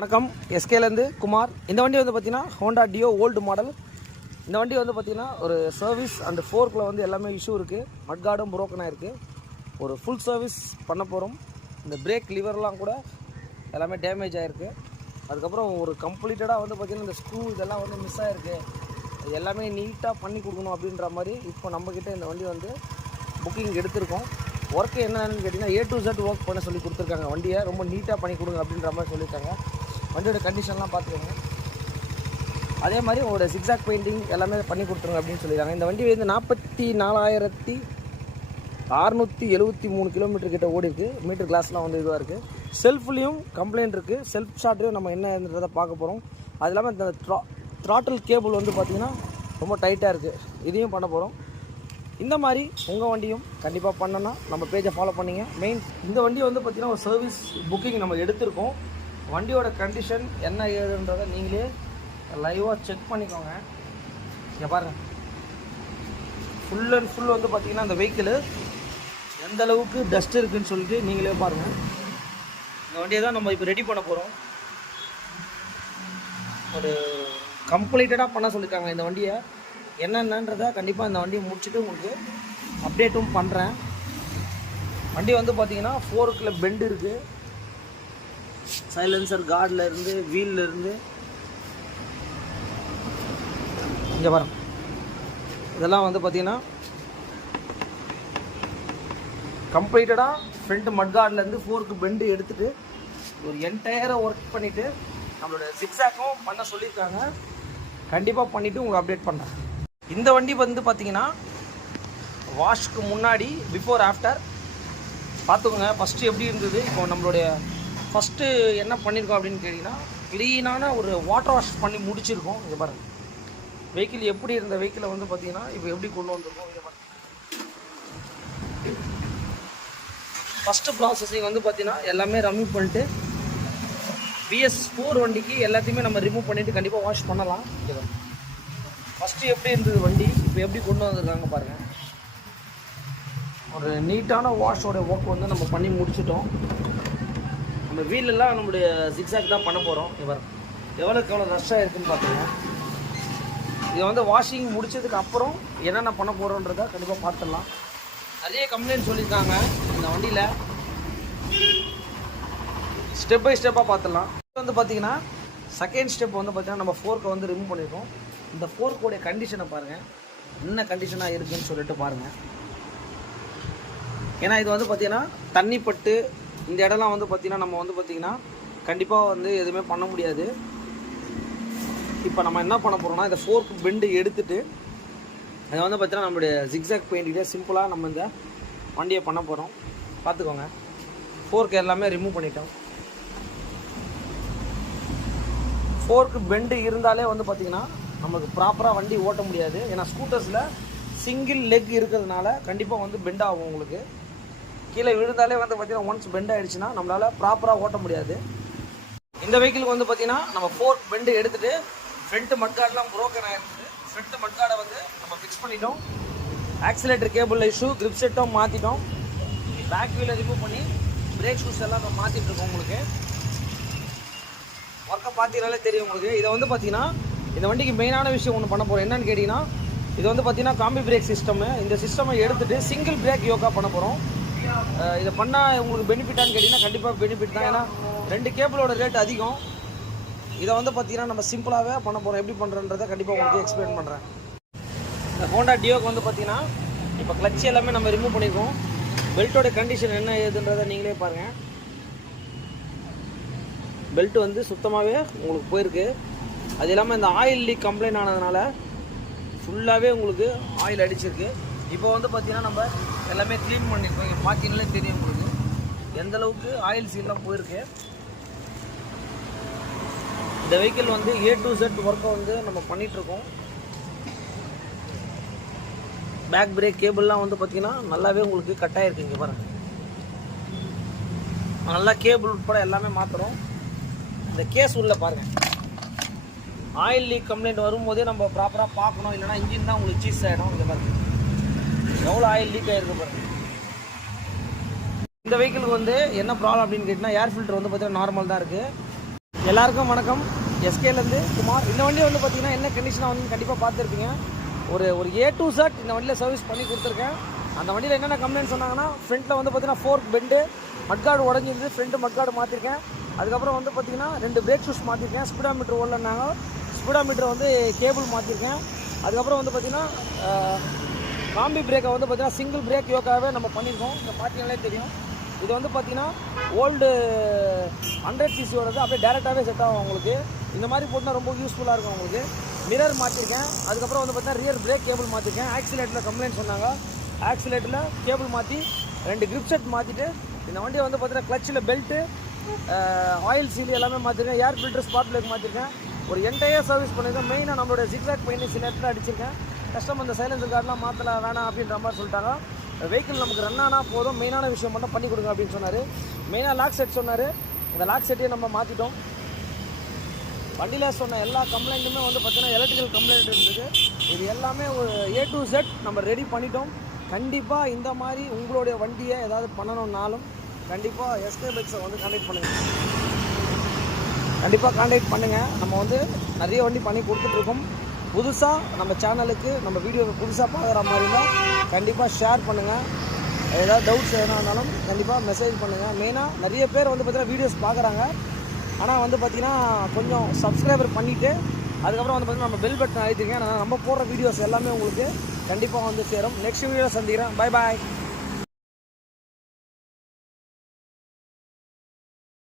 வணக்கம், எஸ்கேலேருந்து குமார். இந்த வண்டி வந்து பார்த்தீங்கன்னா ஹோண்டா டியோ ஓல்டு மாடல். இந்த வண்டி வந்து பார்த்தீங்கன்னா ஒரு சர்வீஸ் அண்ட் ஃபோர்க்கில் வந்து எல்லாமே இஷ்யூ இருக்குது. மட்கார்டும் புரோக்கனாக இருக்குது. ஒரு ஃபுல் சர்வீஸ் பண்ண போகிறோம். இந்த பிரேக் லிவர்லாம் கூட எல்லாமே டேமேஜ் ஆகிருக்கு. அதுக்கப்புறம் ஒரு கம்ப்ளீட்டடாக வந்து பார்த்திங்கன்னா இந்த ஸ்க்ரூ இதெல்லாம் வந்து மிஸ் ஆகிருக்கு. அது எல்லாமே நீட்டாக பண்ணி கொடுக்கணும் அப்படின்ற மாதிரி இப்போ நம்மக்கிட்ட இந்த வண்டி வந்து புக்கிங் எடுத்திருக்கோம். ஒர்க்கு என்னன்னு கேட்டிங்கன்னா A to Z ஒர்க் பண்ண சொல்லி கொடுத்துருக்காங்க. வண்டியை ரொம்ப நீட்டாக பண்ணி கொடுங்க அப்படின்ற மாதிரி சொல்லியிருக்காங்க. வண்டியோட கண்டிஷன்லாம் பார்த்துக்கோங்க. அதே மாதிரி உங்களோட சிக்ஸாக் பெயிண்டிங் எல்லாமே பண்ணி கொடுத்துருங்க அப்படின்னு சொல்லியிருக்காங்க. இந்த வண்டி வந்து 44,673 கிலோமீட்டர் கிட்ட ஓடி இருக்குது. மீட்டர் கிளாஸ்லாம் வந்து இதுவாக இருக்குது. செல்ஃப்லேயும் கம்ப்ளைண்ட் இருக்குது. செல்ஃப் ஷாட்லேயும் நம்ம என்னன்றதை பார்க்க போகிறோம். அது இல்லாமல் இந்த த்ராட்டில் கேபிள் வந்து பார்த்திங்கன்னா ரொம்ப டைட்டாக இருக்குது. இதையும் பண்ண போகிறோம். இந்த மாதிரி உங்கள் வண்டியும் கண்டிப்பாக பண்ணோன்னா நம்ம பேஜை ஃபாலோ பண்ணிங்க. மெயின் இந்த வண்டி வந்து பார்த்திங்கன்னா ஒரு சர்வீஸ் புக்கிங் நம்ம எடுத்திருக்கோம். வண்டியோட கண்டிஷன் என்ன ஏதுன்றதை நீங்களே லைவாக செக் பண்ணிக்கோங்க. இங்கே பாருங்கள், ஃபுல் அண்ட் ஃபுல் வந்து பார்த்திங்கன்னா அந்த வெஹிக்கிள் எந்த அளவுக்கு டஸ்ட் இருக்குதுன்னு சொல்லிட்டு நீங்களே பாருங்கள். இந்த வண்டியை தான் நம்ம இப்போ ரெடி பண்ண போகிறோம். ஒரு கம்ப்ளீட்டடாக பண்ண சொல்லியிருக்காங்க. இந்த வண்டியை என்னென்னன்றதை கண்டிப்பாக இந்த வண்டியை முடிச்சுட்டு உங்களுக்கு அப்டேட்டும் பண்ணுறேன். வண்டி வந்து பார்த்திங்கன்னா ஃபோர்க்கில் பெண்டு இருக்குது. சைலன்சர் கார்டில் இருந்து வீலில் இருந்து இங்கே வரும். இதெல்லாம் வந்து பார்த்திங்கன்னா கம்ப்ளீட்டடாக ஃப்ரண்ட் மட்கார்ட்லேருந்து ஃபோர்க்கு பெண்டு எடுத்துகிட்டு ஒரு என்டையராக ஒர்க் பண்ணிவிட்டு நம்மளோட சிக்ஸாக்கும் பண்ண சொல்லியிருக்காங்க. கண்டிப்பாக பண்ணிவிட்டு உங்களுக்கு அப்டேட் பண்ணுறேன். இந்த வண்டி வந்து பார்த்திங்கன்னா வாஷ்க்கு முன்னாடி பிஃபோர் ஆஃப்டர் பார்த்துக்கோங்க. ஃபஸ்ட்டு எப்படி இருந்தது, இப்போ நம்மளுடைய ஃபஸ்ட்டு என்ன பண்ணியிருக்கோம் அப்படின்னு கேட்டிங்கன்னா க்ளீனான ஒரு வாட்டர் வாஷ் பண்ணி முடிச்சிருக்கோம். இங்கே பாருங்கள், வெஹிக்கிள் எப்படி இருந்த வெஹிக்கிளை வந்து பார்த்திங்கன்னா இப்போ எப்படி கொண்டு வந்திருக்கோம். இங்கே பாருங்கள், ஃபஸ்ட்டு ப்ராசஸிங் வந்து பார்த்திங்கன்னா எல்லாமே ரிமூவ் பண்ணிட்டு BS4 வண்டிக்கு எல்லாத்தையுமே நம்ம ரிமூவ் பண்ணிவிட்டு கண்டிப்பாக வாஷ் பண்ணலாம். ஓகேவா? ஃபஸ்ட்டு எப்படி இருந்தது வண்டி, இப்போ எப்படி கொண்டு வந்திருக்காங்க பாருங்கள். ஒரு நீட்டான வாஷோட ஒர்க் வந்து நம்ம பண்ணி முடிச்சிட்டோம். நம்ம வீலெல்லாம் நம்மளுடைய ஜிக்ஸாக் தான் பண்ண போகிறோம். இவர் எவ்வளோக்கு எவ்வளோ ரஷ்ஷாக இருக்குதுன்னு பார்த்துங்க. இதை வந்து வாஷிங் முடித்ததுக்கு அப்புறம் என்னென்ன பண்ண போகிறோன்றதை கண்டிப்பாக பார்த்துடலாம். நிறைய கம்ப்ளைண்ட் சொல்லியிருக்காங்க இந்த வண்டியில். ஸ்டெப் பை ஸ்டெப்பாக பார்த்துடலாம். வந்து பார்த்திங்கன்னா செகண்ட் ஸ்டெப் வந்து பார்த்திங்கன்னா நம்ம ஃபோர்க்கை வந்து ரிமூவ் பண்ணியிருக்கோம். இந்த ஃபோர்க்கோடைய கண்டிஷனை பாருங்கள், என்ன கண்டிஷனாக இருக்குதுன்னு சொல்லிட்டு பாருங்கள். ஏன்னா இது வந்து பார்த்திங்கன்னா தண்ணி பட்டு இந்த இடம்லாம் வந்து பார்த்திங்கன்னா நம்ம வந்து பார்த்திங்கன்னா கண்டிப்பாக வந்து எதுவுமே பண்ண முடியாது. இப்போ நம்ம என்ன பண்ண போகிறோம்னா இந்த ஃபோர்க் பெண்டு எடுத்துகிட்டு அதை வந்து பார்த்திங்கன்னா நம்மளுடைய ஜிக்ஸாக் பெயிண்டிலே சிம்பிளாக நம்ம இந்த வண்டியை பண்ண போகிறோம். பார்த்துக்கோங்க, ஃபோர்க் எல்லாமே ரிமூவ் பண்ணிட்டோம். ஃபோர்க்கு பெண்டு இருந்தாலே வந்து பார்த்திங்கன்னா நமக்கு ப்ராப்பராக வண்டி ஓட்ட முடியாது. ஏன்னா ஸ்கூட்டர்ஸில் சிங்கிள் லெக் இருக்கிறதுனால கண்டிப்பாக வந்து பெண்ட் ஆகும். உங்களுக்கு கீழே விழுந்தாலே வந்து பார்த்திங்கன்னா ஒன்ஸ் பெண்ட் ஆகிடுச்சுன்னா நம்மளால் ப்ராப்பராக ஓட்ட முடியாது. இந்த வெஹிக்கிளுக்கு வந்து பார்த்திங்கன்னா நம்ம ஃபோர்க் பெண்டு எடுத்துகிட்டு ஃப்ரண்ட் மட்கார்டெலாம் புரோக்கன் ஆகிருக்குது. ஃப்ரண்ட் மட்கார்டை வந்து நம்ம ஃபிக்ஸ் பண்ணிட்டோம். ஆக்சிலேட்டர் கேபிள் இஷ்யூ, கிரிப் செட்டும் மாற்றிட்டோம். பேக் வீலை ரிமூவ் பண்ணி பிரேக் ஷூஸ் எல்லாம் நம்ம மாற்றிட்டு இருக்கோம். உங்களுக்கு ஒர்க்கை பார்த்தீங்கனாலே தெரியும் உங்களுக்கு. இதை வந்து பார்த்திங்கன்னா இந்த வண்டிக்கு மெயினான விஷயம் ஒன்று பண்ண போகிறோம். என்னென்னு கேட்டிங்கன்னா இது வந்து பார்த்திங்கன்னா காம்பி பிரேக் சிஸ்டமு. இந்த சிஸ்டமை எடுத்துகிட்டு சிங்கிள் பிரேக் யோகா பண்ண போகிறோம். இதை பண்ணால் உங்களுக்கு பெனிஃபிட்டான்னு கேட்டிங்கன்னா கண்டிப்பாக பெனிஃபிட் தான். ஏன்னா 2 கேபிளோட ரேட் அதிகம். இதை வந்து பார்த்திங்கன்னா நம்ம சிம்பிளாகவே பண்ண போகிறோம். எப்படி பண்ணுறன்றதை கண்டிப்பாக உங்களுக்கு எக்ஸ்பிளைன் பண்ணுறேன். இந்த ஹோண்டா டியோக்கு வந்து பார்த்திங்கன்னா இப்போ கிளட்ச் எல்லாமே நம்ம ரிமூவ் பண்ணியிருக்கோம். பெல்ட்டோட கண்டிஷன் என்ன ஏதுன்றதை நீங்களே பாருங்கள். பெல்ட் வந்து சுத்தமாகவே உங்களுக்கு போயிருக்கு. அது இல்லாமல் இந்த ஆயில் லீக் கம்ப்ளைண்ட் ஆனதுனால ஃபுல்லாகவே உங்களுக்கு ஆயில் அடிச்சிருக்கு. இப்போ வந்து பார்த்திங்கன்னா நம்ம எல்லாமே க்ளீன் பண்ணியிருக்கோம். இங்கே பார்த்தீங்கன்னாலே தெரியும் உங்களுக்கு எந்தளவுக்கு ஆயில் சீல்லாம் போயிருக்கு. இந்த வெஹிக்கிள் வந்து A to Z ஒர்க்கை வந்து நம்ம பண்ணிகிட்ருக்கோம். பேக் பிரேக் கேபிள்லாம் வந்து பார்த்திங்கன்னா நல்லாவே உங்களுக்கு கட் ஆகிருக்கு. இங்கே பாருங்கள், நல்லா கேபிள் உட்பட எல்லாமே மாற்றுறோம். இந்த கேஸ் உள்ள பாருங்கள், ஆயில் லீக் கம்ப்ளைண்ட் வரும்போதே நம்ம ப்ராப்பராக பார்க்கணும். இல்லைனா இன்ஜின் தான் உங்களுக்கு சீஸ் ஆகிடும். இங்கே பாருங்கள் எவ்வளோ ஆயில் லீக் ஆகிருக்கு பாருங்கள். இந்த வெஹிக்கிளுக்கு வந்து என்ன ப்ராப்ளம் அப்படின்னு கேட்டிங்கன்னா ஏர் ஃபில்டர் வந்து பார்த்திங்கன்னா நார்மல் தான் இருக்குது. எல்லாருக்கும் வணக்கம். எஸ்கேலேருந்து குமார். இந்த வண்டி வந்து பார்த்தீங்கன்னா என்ன கண்டிஷனாக வந்து கண்டிப்பாக பார்த்துருப்பீங்க. ஒரு A to Z இந்த வண்டியில் சர்வீஸ் பண்ணி கொடுத்துருக்கேன். அந்த வண்டியில் என்னென்ன கம்ப்ளைண்ட் சொன்னாங்கன்னா, ஃப்ரண்ட்டில் வந்து பார்த்தீங்கன்னா ஃபோர்க் பெண்டு, மட்கார்டு உடஞ்சிருந்து, ஃப்ரண்ட்டு மட்கார்டு மாற்றிருக்கேன். அதுக்கப்புறம் வந்து பார்த்தீங்கன்னா 2 பிரேக் ஷூஸ் மாற்றிருக்கேன். ஸ்பீடாமீட்டர் ஓடலன்னாங்க, ஸ்பீடாமீட்டர் வந்து கேபிள் மாற்றிருக்கேன். அதுக்கப்புறம் வந்து பார்த்தீங்கன்னா காம்பி பிரேக்கை வந்து பார்த்தீங்கன்னா சிங்கிள் பிரேக் யோக்காகவே நம்ம பண்ணியிருக்கோம். இங்கே பார்த்தீங்கன்னாலே தெரியும். இது வந்து பார்த்தீங்கன்னா ஓல்டு 100cc அப்படியே டேரெக்டாகவே செட் ஆகும் உங்களுக்கு. இந்த மாதிரி போட்டால் ரொம்ப யூஸ்ஃபுல்லாக இருக்கும் உங்களுக்கு. மிரர் மாற்றிருக்கேன். அதுக்கப்புறம் வந்து பார்த்தீங்கன்னா ரியர் பிரேக் கேபிள் மாற்றிருக்கேன். ஆக்சிலேட்டரில் கம்ப்ளைண்ட் சொன்னாங்க, ஆக்சிலேட்டரில் கேபிள் மாற்றி 2 கிரிப் செட் மாற்றிட்டு இந்த வண்டியை வந்து பார்த்தீங்கன்னா கிளச்சில் பெல்ட்டு, ஆயில் சீல் எல்லாமே மாற்றிருக்கேன். ஏர் ஃபில்டர், ஸ்பாட் பிரேக் மாற்றிருக்கேன். ஒரு என்டையர் சர்வீஸ் பண்ணியிருக்கேன். மெயினாக நம்மளோட ஜிக்ஸாக் பெயிண்ட் சில இடத்துல அடிச்சிருக்கேன். கஸ்டமர் இந்த சைலன்சர் கார்டெலாம் மாற்றலாம் வேணாம் அப்படின்ற மாதிரி சொல்லிட்டாங்க. வெஹிக்கிள் நமக்கு ரன் ஆனால் போதும், மெயினான விஷயம் மட்டும் பண்ணி கொடுங்க அப்படின்னு சொன்னார். மெயினாக லாக் செட் சொன்னார். அந்த லாக் செட்டையும் நம்ம மாற்றிட்டோம். வண்டியில் சொன்ன எல்லா கம்ப்ளைண்ட்டுமே வந்து பார்த்தீங்கன்னா எலக்ட்ரிக்கல் கம்ப்ளைண்ட் இருந்தது. இது எல்லாமே ஒரு A to Z நம்ம ரெடி பண்ணிட்டோம். கண்டிப்பாக இந்த மாதிரி உங்களுடைய வண்டியை ஏதாவது பண்ணணுன்னாலும் கண்டிப்பாக எஸ்கே பைக்ஸை வந்து கான்டாக்ட் பண்ணுங்கள். கண்டிப்பாக கான்டாக்ட் பண்ணுங்கள். நம்ம வந்து நிறைய வண்டி பண்ணி கொடுத்துட்ருக்கோம். புதுசாக நம்ம சேனலுக்கு நம்ம வீடியோவை புதுசாக பார்க்குற மாதிரி இருந்தால் கண்டிப்பாக ஷேர் பண்ணுங்கள். ஏதாவது டவுட்ஸ் எதுனா இருந்தாலும் கண்டிப்பாக மெசேஜ் பண்ணுங்கள். மெயினாக நிறைய பேர் வந்து பார்த்தீங்கன்னா வீடியோஸ் பார்க்குறாங்க, ஆனால் வந்து பார்த்திங்கன்னா கொஞ்சம் சப்ஸ்கிரைபர் பண்ணிவிட்டு அதுக்கப்புறம் வந்து பார்த்திங்கன்னா நம்ம பெல் பட்டன் அழுத்திருக்கேன். நம்ம போடுற வீடியோஸ் எல்லாமே உங்களுக்கு கண்டிப்பாக வந்து சேரும். நெக்ஸ்ட் வீடியோவில் சந்திக்கிறேன். Bye bye.